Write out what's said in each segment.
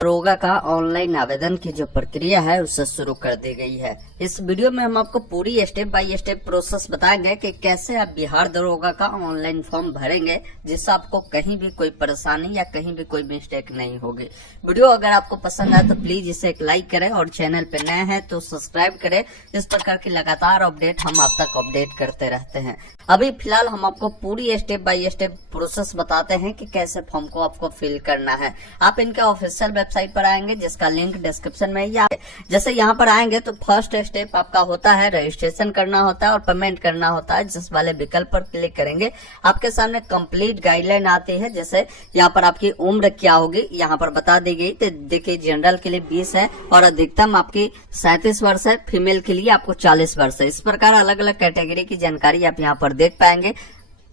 दरोगा का ऑनलाइन आवेदन की जो प्रक्रिया है उसे शुरू कर दी गई है। इस वीडियो में हम आपको पूरी स्टेप बाय स्टेप प्रोसेस बताएंगे कि कैसे आप बिहार दरोगा का ऑनलाइन फॉर्म भरेंगे, जिससे आपको कहीं भी कोई परेशानी या कहीं भी कोई मिस्टेक नहीं होगी। वीडियो अगर आपको पसंद आए तो प्लीज इसे एक लाइक करें और चैनल पे नए हैं तो सब्सक्राइब करें। इस प्रकार की लगातार अपडेट हम आप तक अपडेट करते रहते हैं। अभी फिलहाल हम आपको पूरी स्टेप बाय स्टेप प्रोसेस बताते हैं कि कैसे फॉर्म को आपको फिल करना है। आप इनके ऑफिशियल वेबसाइट पर आएंगे जिसका लिंक डिस्क्रिप्शन में या जैसे यहाँ पर आएंगे तो फर्स्ट स्टेप आपका होता है रजिस्ट्रेशन करना होता है और पेमेंट करना होता है। जिस वाले विकल्प पर क्लिक करेंगे आपके सामने कंप्लीट गाइडलाइन आती है। जैसे यहाँ पर आपकी उम्र क्या होगी यहाँ पर बता दी गई। तो देखिए जनरल के लिए 20 है और अधिकतम आपकी 37 वर्ष है। फीमेल के लिए आपको 40 वर्ष है। इस प्रकार अलग अलग कैटेगरी की जानकारी आप यहाँ पर देख पाएंगे।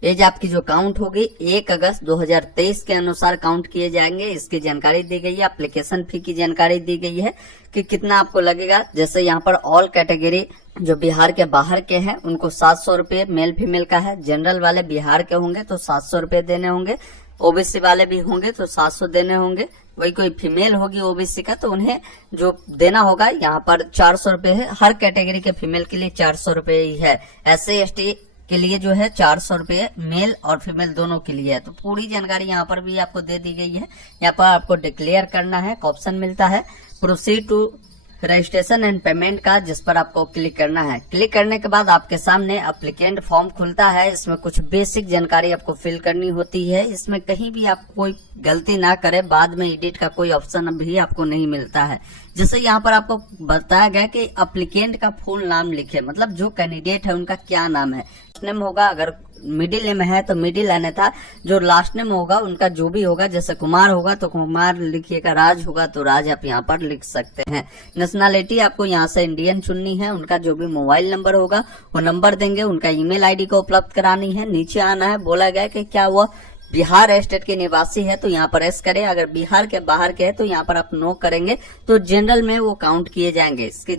एज आपकी जो काउंट होगी 1 अगस्त 2023 के अनुसार काउंट किए जाएंगे, इसकी जानकारी दी गई है। एप्लीकेशन फी की जानकारी दी गई है कि कितना आपको लगेगा। जैसे यहाँ पर ऑल कैटेगरी जो बिहार के बाहर के हैं उनको 700 रुपये मेल फीमेल का है। जनरल वाले बिहार के होंगे तो 700 रुपये देने होंगे। ओबीसी वाले भी होंगे तो 700 देने होंगे। वही कोई फीमेल होगी ओबीसी का तो उन्हें जो देना होगा यहाँ पर 400 रुपये है। हर कैटेगरी के फीमेल के लिए 400 रुपये ही है। SC/ST के लिए जो है 400 रुपये मेल और फीमेल दोनों के लिए है। तो पूरी जानकारी यहाँ पर भी आपको दे दी गई है। यहाँ पर आपको डिक्लेयर करना है, ऑप्शन मिलता है proceed to registration and payment का, जिस पर आपको क्लिक करना है। क्लिक करने के बाद आपके सामने एप्लीकेंट फॉर्म खुलता है। इसमें कुछ बेसिक जानकारी आपको फिल करनी होती है। इसमें कहीं भी आप कोई गलती ना करें, बाद में एडिट का कोई ऑप्शन भी आपको नहीं मिलता है। जैसे यहाँ पर आपको बताया गया कि एप्लीकेंट का फुल नाम लिखे, मतलब जो कैंडिडेट है उनका क्या नाम है। नेम होगा, अगर मिडिल नेम है तो मिडिल, अन्यथा जो लास्ट नेम होगा उनका जो भी होगा, जैसे कुमार होगा तो कुमार लिखिएगा, राज होगा तो राज आप यहाँ पर लिख सकते हैं। नेशनलिटी आपको यहाँ से इंडियन चुननी है। उनका जो भी मोबाइल नंबर होगा वो नंबर देंगे। उनका ईमेल आईडी को उपलब्ध करानी है। नीचे आना है, बोला गया कि क्या वो बिहार स्टेट के निवासी है तो यहाँ पर एस करें। अगर बिहार के बाहर के है तो यहाँ पर आप नो करेंगे तो जनरल में वो काउंट किए जाएंगे। इसकी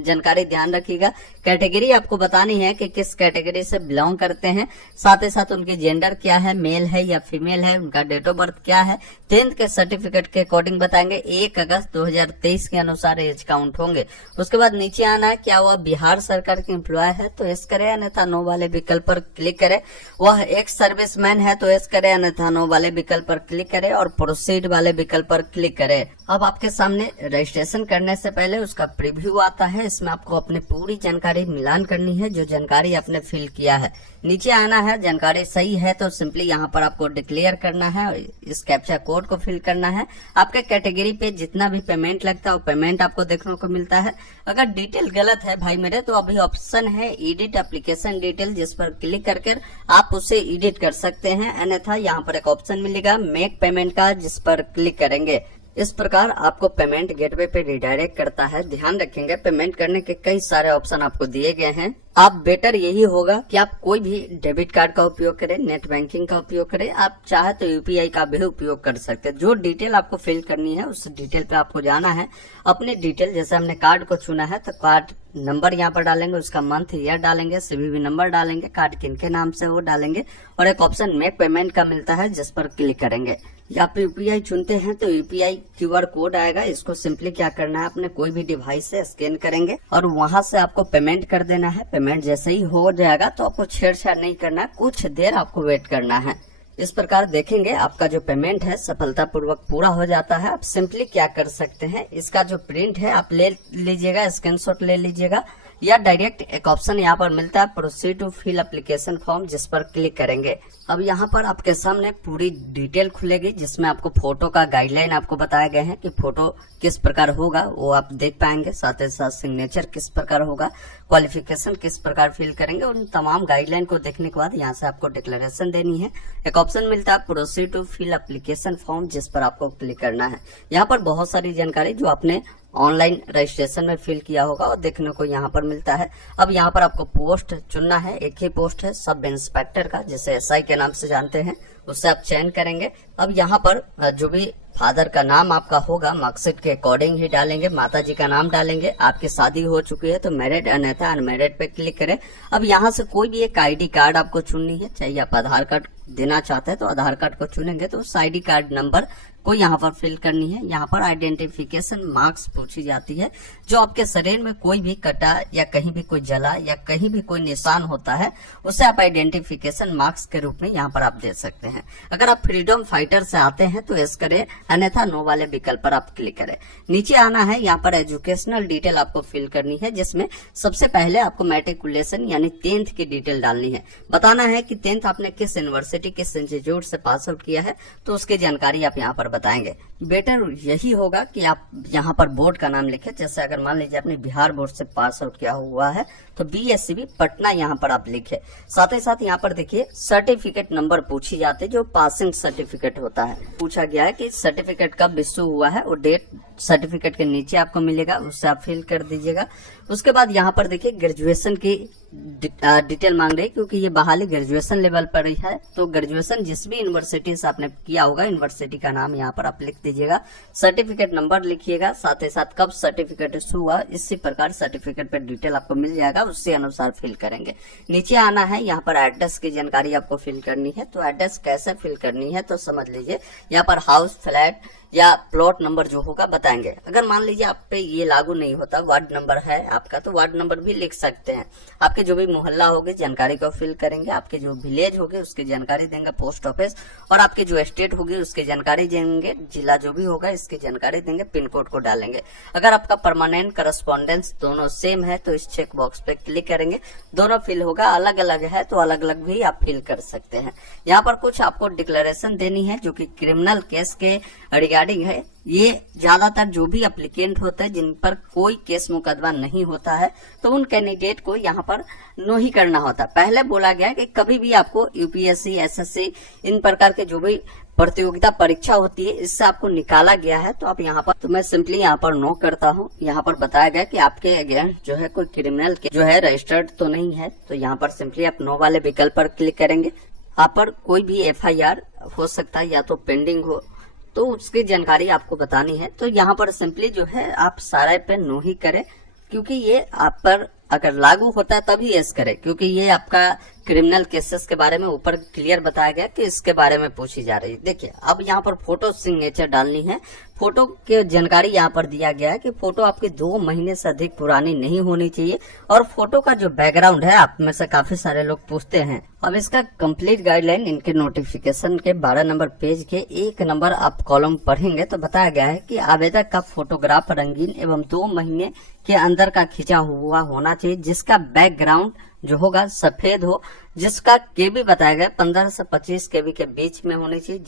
जानकारी ध्यान रखिएगा। कैटेगरी आपको बतानी है कि किस कैटेगरी से बिलोंग करते हैं, साथ ही साथ उनकी जेंडर क्या है, मेल है या फीमेल है, उनका डेट ऑफ बर्थ क्या है। 10th के सर्टिफिकेट के अकॉर्डिंग बताएंगे। 1 अगस्त 2023 के अनुसार एज काउंट होंगे। उसके बाद नीचे आना है, क्या वह बिहार सरकार के एम्प्लॉय है तो एस करे, अन्यथा नो वाले विकल्प पर क्लिक करे। वह एक्स सर्विसमैन है तो एस करे, अन्यथा नो वाले विकल्प पर क्लिक करे और प्रोसीड वाले विकल्प पर क्लिक करे। अब आपके सामने रजिस्ट्रेशन करने से पहले उसका प्रीव्यू आता है। इसमें आपको अपनी पूरी जानकारी मिलान करनी है, जो जानकारी आपने फिल किया है। नीचे आना है, जानकारी सही है तो सिंपली यहाँ पर आपको डिक्लेयर करना है। इस कैप्चा कोड को फिल करना है। आपके कैटेगरी पे जितना भी पेमेंट लगता है वो पेमेंट आपको देखने को मिलता है। अगर डिटेल गलत है भाई मेरे तो अभी ऑप्शन है एडिट एप्लीकेशन डिटेल, जिस पर क्लिक करके आप उसे एडिट कर सकते हैं। अन्यथा यहाँ पर एक ऑप्शन मिलेगा मेक पेमेंट का, जिस पर क्लिक करेंगे। इस प्रकार आपको पेमेंट गेटवे पे रिडायरेक्ट करता है। ध्यान रखेंगे पेमेंट करने के कई सारे ऑप्शन आपको दिए गए हैं। आप बेटर यही होगा कि आप कोई भी डेबिट कार्ड का उपयोग करें, नेट बैंकिंग का उपयोग करें। आप चाहे तो यूपीआई का भी उपयोग कर सकते हैं। जो डिटेल आपको फिल करनी है उस डिटेल पे आपको जाना है। अपनी डिटेल, जैसे हमने कार्ड को चुना है तो कार्ड नंबर यहाँ पर डालेंगे, उसका मंथ ईयर डालेंगे, सीवीवी नंबर डालेंगे, कार्ड किनके नाम से वो डालेंगे और एक ऑप्शन मेक पेमेंट का मिलता है, जिस पर क्लिक करेंगे। या आप यूपीआई चुनते हैं तो यूपीआई QR कोड आएगा। इसको सिंपली क्या करना है, अपने कोई भी डिवाइस से स्कैन करेंगे और वहां से आपको पेमेंट कर देना है। पेमेंट जैसे ही हो जाएगा तो आपको छेड़छाड़ नहीं करना है, कुछ देर आपको वेट करना है। इस प्रकार देखेंगे आपका जो पेमेंट है सफलतापूर्वक पूरा हो जाता है। आप सिंपली क्या कर सकते हैं, इसका जो प्रिंट है आप ले लीजिएगा, स्क्रीनशॉट ले लीजिएगा, या डायरेक्ट एक ऑप्शन यहाँ पर मिलता है proceed to fill application form, जिस पर क्लिक करेंगे। अब यहाँ पर आपके सामने पूरी डिटेल खुलेगी, जिसमें आपको फोटो का गाइडलाइन आपको बताए गए हैं कि फोटो किस प्रकार होगा वो आप देख पाएंगे। साथ ही साथ सिग्नेचर किस प्रकार होगा, क्वालिफिकेशन किस प्रकार फिल करेंगे। उन तमाम गाइडलाइन को देखने के बाद यहाँ से आपको डिक्लेरेशन देनी है। एक ऑप्शन मिलता है proceed to fill application form, जिस पर आपको क्लिक करना है। यहाँ पर बहुत सारी जानकारी जो आपने ऑनलाइन रजिस्ट्रेशन में फिल किया होगा और देखने को यहाँ पर मिलता है। अब यहाँ पर आपको पोस्ट चुनना है। एक ही पोस्ट है सब इंस्पेक्टर का, जिसे SI के नाम से जानते हैं, उससे आप चयन करेंगे। अब यहाँ पर जो भी फादर का नाम आपका होगा मार्कशीट के अकॉर्डिंग ही डालेंगे। माताजी का नाम डालेंगे। आपकी शादी हो चुकी है तो मैरिड, अन्यथा अनमैरिड पे क्लिक करें। अब यहाँ से कोई भी एक ID कार्ड आपको चुननी है। चाहे आप आधार कार्ड देना चाहते हैं तो आधार कार्ड को चुनेंगे तो उस ID कार्ड नंबर को यहाँ पर फिल करनी है। यहाँ पर आइडेंटिफिकेशन मार्क्स पूछी जाती है, जो आपके शरीर में कोई भी कटा या कहीं भी कोई जला या कहीं भी कोई निशान होता है उसे आप आइडेंटिफिकेशन मार्क्स के रूप में यहाँ पर आप दे सकते हैं। अगर आप फ्रीडम फाइटर से आते हैं तो यस करें, अन्यथा नो वाले विकल्प पर आप क्लिक करें। नीचे आना है, यहाँ पर एजुकेशनल डिटेल आपको फिल करनी है, जिसमें सबसे पहले आपको मैट्रिकुलेशन यानी 10th की डिटेल डालनी है। बताना है कि 10th आपने किस यूनिवर्सिटी किस इंस्टीट्यूट से पास आउट किया है, तो उसकी जानकारी आप यहाँ पर बताएंगे। बेटर यही होगा कि आप यहाँ पर बोर्ड का नाम लिखें। जैसे अगर मान लीजिए आपने बिहार बोर्ड से पास आउट किया हुआ है तो BSCB पटना यहाँ पर आप लिखे। साथ ही साथ यहाँ पर देखिए सर्टिफिकेट नंबर पूछी जाती है, जो पासिंग सर्टिफिकेट होता है। पूछा गया है कि सर्टिफिकेट कब इश्यू हुआ है, वो डेट सर्टिफिकेट के नीचे आपको मिलेगा, उससे आप फिल कर दीजिएगा। उसके बाद यहाँ पर देखिए ग्रेजुएशन की डिटेल मांग रही है, क्योंकि ये बहाली ग्रेजुएशन लेवल पर ही है, तो ग्रेजुएशन जिस भी यूनिवर्सिटी से आपने किया होगा यूनिवर्सिटी का नाम यहाँ पर आप लिख दीजिएगा। सर्टिफिकेट नंबर लिखिएगा, साथ ही साथ कब सर्टिफिकेट इश्यू हुआ, इसी प्रकार सर्टिफिकेट पर डिटेल आपको मिल जाएगा, उससे अनुसार फिल करेंगे। नीचे आना है, यहाँ पर एड्रेस की जानकारी आपको फिल करनी है। तो एड्रेस कैसे फिल करनी है तो समझ लीजिए, यहाँ पर हाउस, फ्लैट या प्लॉट नंबर जो होगा बताएंगे। अगर मान लीजिए आप पे ये लागू नहीं होता, वार्ड नंबर है आपका, तो वार्ड नंबर भी लिख सकते हैं। आपके जो भी मोहल्ला होगी जानकारी को फिल करेंगे, आपके जो विलेज होगी उसकी जानकारी देंगे पोस्ट ऑफिस, और आपके जो स्टेट होगी उसकी जानकारी देंगे, जिला जो भी होगा इसकी जानकारी देंगे, पिन कोड को डालेंगे। अगर आपका परमानेंट करस्पॉन्डेंस दोनों सेम है तो इस चेक बॉक्स पे क्लिक करेंगे, दोनों फिल होगा। अलग अलग है तो अलग अलग भी आप फिल कर सकते हैं। यहाँ पर कुछ आपको डिक्लेरेशन देनी है जो कि क्रिमिनल केस के रिगार्डिंग है। ये ज्यादातर जो भी एप्लीकेंट होते हैं जिन पर कोई केस मुकदमा नहीं होता है, तो उन कैंडिडेट को यहाँ पर नो ही करना होता। पहले बोला गया कि कभी भी आपको UPSC, SSC इन प्रकार के जो भी प्रतियोगिता परीक्षा होती है इससे आपको निकाला गया है, तो आप यहाँ पर, तो मैं सिंपली यहाँ पर नो करता हूँ। यहाँ पर बताया गया कि आपके अगेंस्ट जो है कोई क्रिमिनल केस जो है रजिस्टर्ड तो नहीं है, तो यहाँ पर सिंपली आप नो वाले विकल्प पर क्लिक करेंगे। आप पर कोई भी FIR हो सकता है या तो पेंडिंग हो, तो उसकी जानकारी आपको बतानी है। तो यहाँ पर सिंपली जो है आप सारे पे नो ही करें, क्योंकि ये आप पर अगर लागू होता है तभी यस करें, क्योंकि ये आपका क्रिमिनल केसेस के बारे में ऊपर क्लियर बताया गया कि इसके बारे में पूछी जा रही है। देखिए अब यहाँ पर फोटो सिग्नेचर डालनी है। फोटो की जानकारी यहाँ पर दिया गया है कि फोटो आपकी 2 महीने से अधिक पुरानी नहीं होनी चाहिए, और फोटो का जो बैकग्राउंड है, आप में से काफी सारे लोग पूछते हैं। अब इसका कंप्लीट गाइडलाइन इनके नोटिफिकेशन के 12 नंबर पेज के 1 नंबर आप कॉलम पढ़ेंगे तो बताया गया है कि आवेदक का फोटोग्राफ रंगीन एवं 2 महीने के अंदर का खिंचा हुआ होना चाहिए, जिसका बैकग्राउंड जो होगा सफेद हो, जिसका केबी बताया गया 15 से 25 केबी के बीच में होनी चाहिए,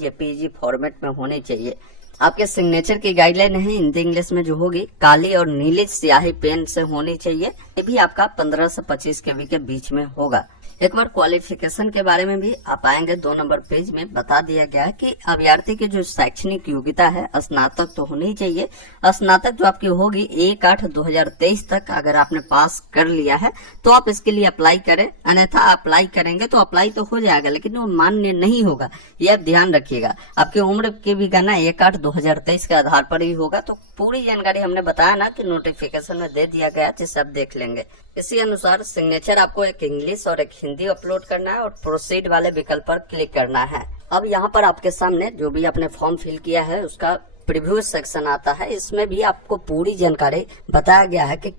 JPG फॉर्मेट में होनी चाहिए। आपके सिग्नेचर की गाइडलाइन है हिंदी इंग्लिश में जो होगी, काली और नीली स्याही पेन से होनी चाहिए। ये भी आपका 15 से 25 केबी के बीच में होगा। एक बार क्वालिफिकेशन के बारे में भी आप आएंगे 2 नंबर पेज में बता दिया गया है कि अभ्यर्थी की जो शैक्षणिक योग्यता है स्नातक तो होनी चाहिए। स्नातक जो आपकी होगी 1/8/2023 तक अगर आपने पास कर लिया है तो आप इसके लिए अप्लाई करें, अन्यथा अप्लाई करेंगे तो अप्लाई तो हो जाएगा लेकिन वो मान्य नहीं होगा, ये आप ध्यान रखिएगा। आपकी उम्र की भी गणना 1/8/2023 के आधार पर ही होगा। तो पूरी जानकारी हमने बताया ना कि नोटिफिकेशन में दे दिया गया, जिसे आप देख लेंगे। इसी अनुसार सिग्नेचर आपको एक इंग्लिश और एक हिंदी अपलोड करना है और प्रोसीड वाले विकल्प पर क्लिक करना है। अब यहाँ पर आपके सामने जो भी आपने फॉर्म फिल किया है उसका प्रीव्यू सेक्शन आता है। इसमें भी आपको पूरी जानकारी बताया गया है कि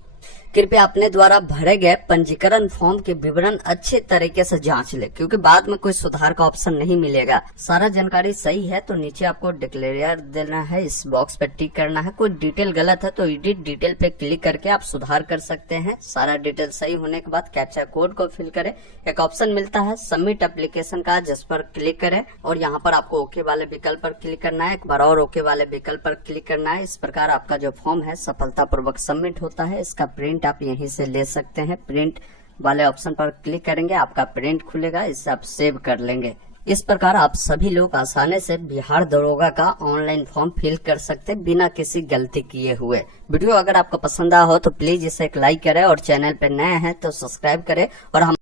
कृपया अपने द्वारा भरे गए पंजीकरण फॉर्म के विवरण अच्छे तरीके से जांच ले, क्योंकि बाद में कोई सुधार का ऑप्शन नहीं मिलेगा। सारा जानकारी सही है तो नीचे आपको डिक्लेयर देना है, इस बॉक्स पे टिक करना है। कोई डिटेल गलत है तो एडिट डिटेल पे क्लिक करके आप सुधार कर सकते हैं। सारा डिटेल सही होने के बाद कैप्चा कोड को फिल करें। एक ऑप्शन मिलता है सबमिट एप्लीकेशन का, जिस पर क्लिक करें और यहाँ पर आपको ओके वाले विकल्प पर क्लिक करना है। एक बार और ओके वाले विकल्प पर क्लिक करना है। इस प्रकार आपका जो फॉर्म है सफलतापूर्वक सबमिट होता है। इसका प्रिंट आप यहीं से ले सकते हैं। प्रिंट वाले ऑप्शन पर क्लिक करेंगे, आपका प्रिंट खुलेगा, इससे आप सेव कर लेंगे। इस प्रकार आप सभी लोग आसानी से बिहार दरोगा का ऑनलाइन फॉर्म फिल कर सकते हैं बिना किसी गलती किए हुए। वीडियो अगर आपको पसंद आया हो तो प्लीज इसे एक लाइक करें और चैनल पे नए हैं तो सब्सक्राइब करें और हम